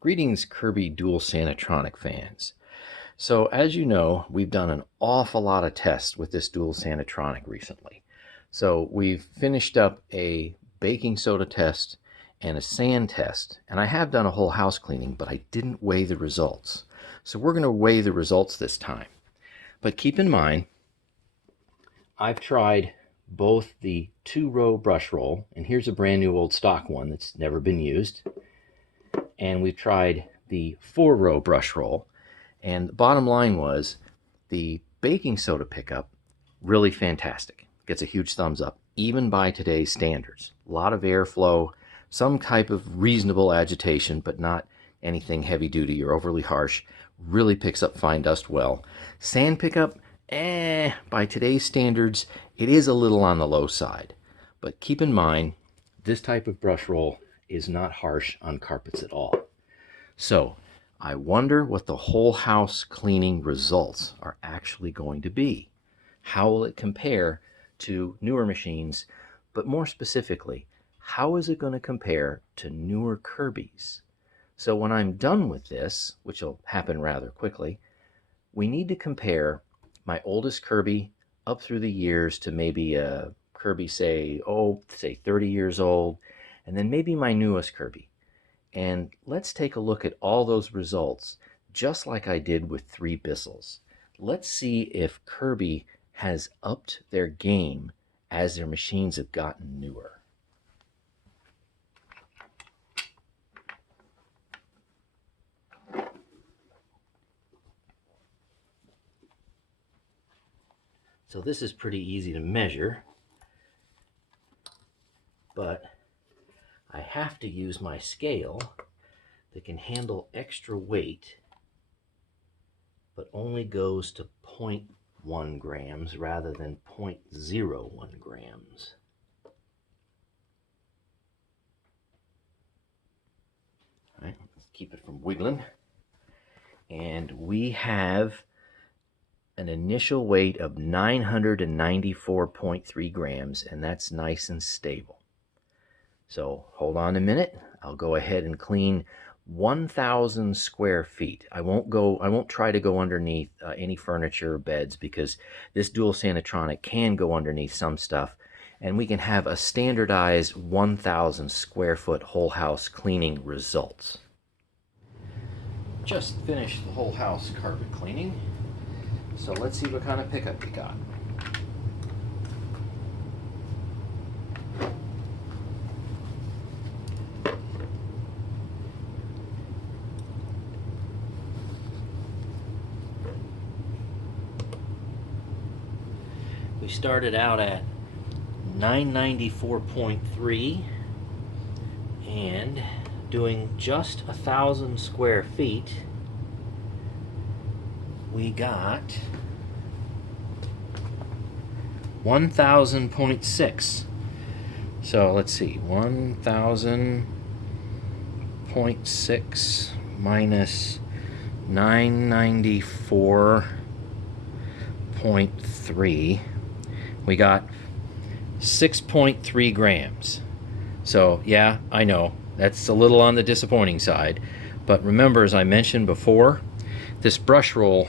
Greetings, Kirby Dual Sanitronic fans. So as you know, we've done an awful lot of tests with this Dual Sanitronic recently. So we've finished up a baking soda test and a sand test, and I have done a whole house cleaning, but I didn't weigh the results. So we're going to weigh the results this time. But keep in mind, I've tried both the 2-row brush roll, and here's a brand new old stock one that's never been used, and we've tried the 4-row brush roll. And the bottom line was the baking soda pickup, really fantastic. Gets a huge thumbs up, even by today's standards. A lot of airflow, some type of reasonable agitation, but not anything heavy duty or overly harsh. Really picks up fine dust well. Sand pickup, by today's standards, it is a little on the low side. But keep in mind, this type of brush roll is not harsh on carpets at all. So I wonder what the whole house cleaning results are actually going to be. How will it compare to newer machines? But more specifically, how is it going to compare to newer Kirbys? So when I'm done with this, which will happen rather quickly, we need to compare my oldest Kirby up through the years to maybe a Kirby, say 30 years old, and then maybe my newest Kirby. And let's take a look at all those results, just like I did with 3 Bissell's. Let's see if Kirby has upped their game as their machines have gotten newer. So this is pretty easy to measure, but I have to use my scale that can handle extra weight, but only goes to 0.1 grams rather than 0.01 grams. All right, let's keep it from wiggling. And we have an initial weight of 994.3 grams, and that's nice and stable. So hold on a minute. I'll go ahead and clean 1,000 square feet. I won't try to go underneath any furniture or beds, because this Dual Sanitronic can go underneath some stuff, and we can have a standardized 1,000 square foot whole house cleaning results. Just finished the whole house carpet cleaning. So let's see what kind of pickup we got. We started out at 994.3 and doing just 1,000 square feet, we got 1,000.6. So let's see, 1,000.6 minus 994.3. We got 6.3 grams. So yeah, I know, that's a little on the disappointing side. But remember, as I mentioned before, this brush roll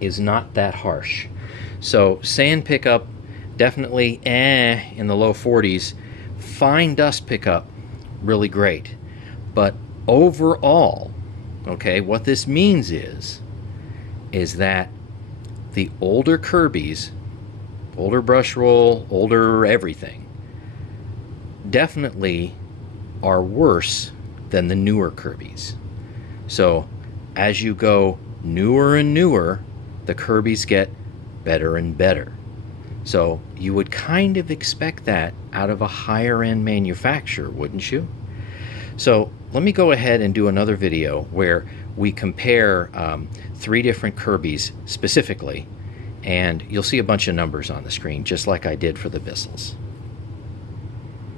is not that harsh. So sand pickup, definitely in the low 40s. Fine dust pickup, really great. But overall, okay, what this means is that the older Kirbys, older brush roll, older everything, definitely are worse than the newer Kirbys. So as you go newer and newer, the Kirbys get better and better. So you would kind of expect that out of a higher end manufacturer, wouldn't you? So let me go ahead and do another video where we compare 3 different Kirbys specifically, and you'll see a bunch of numbers on the screen, just like I did for the Bissell's.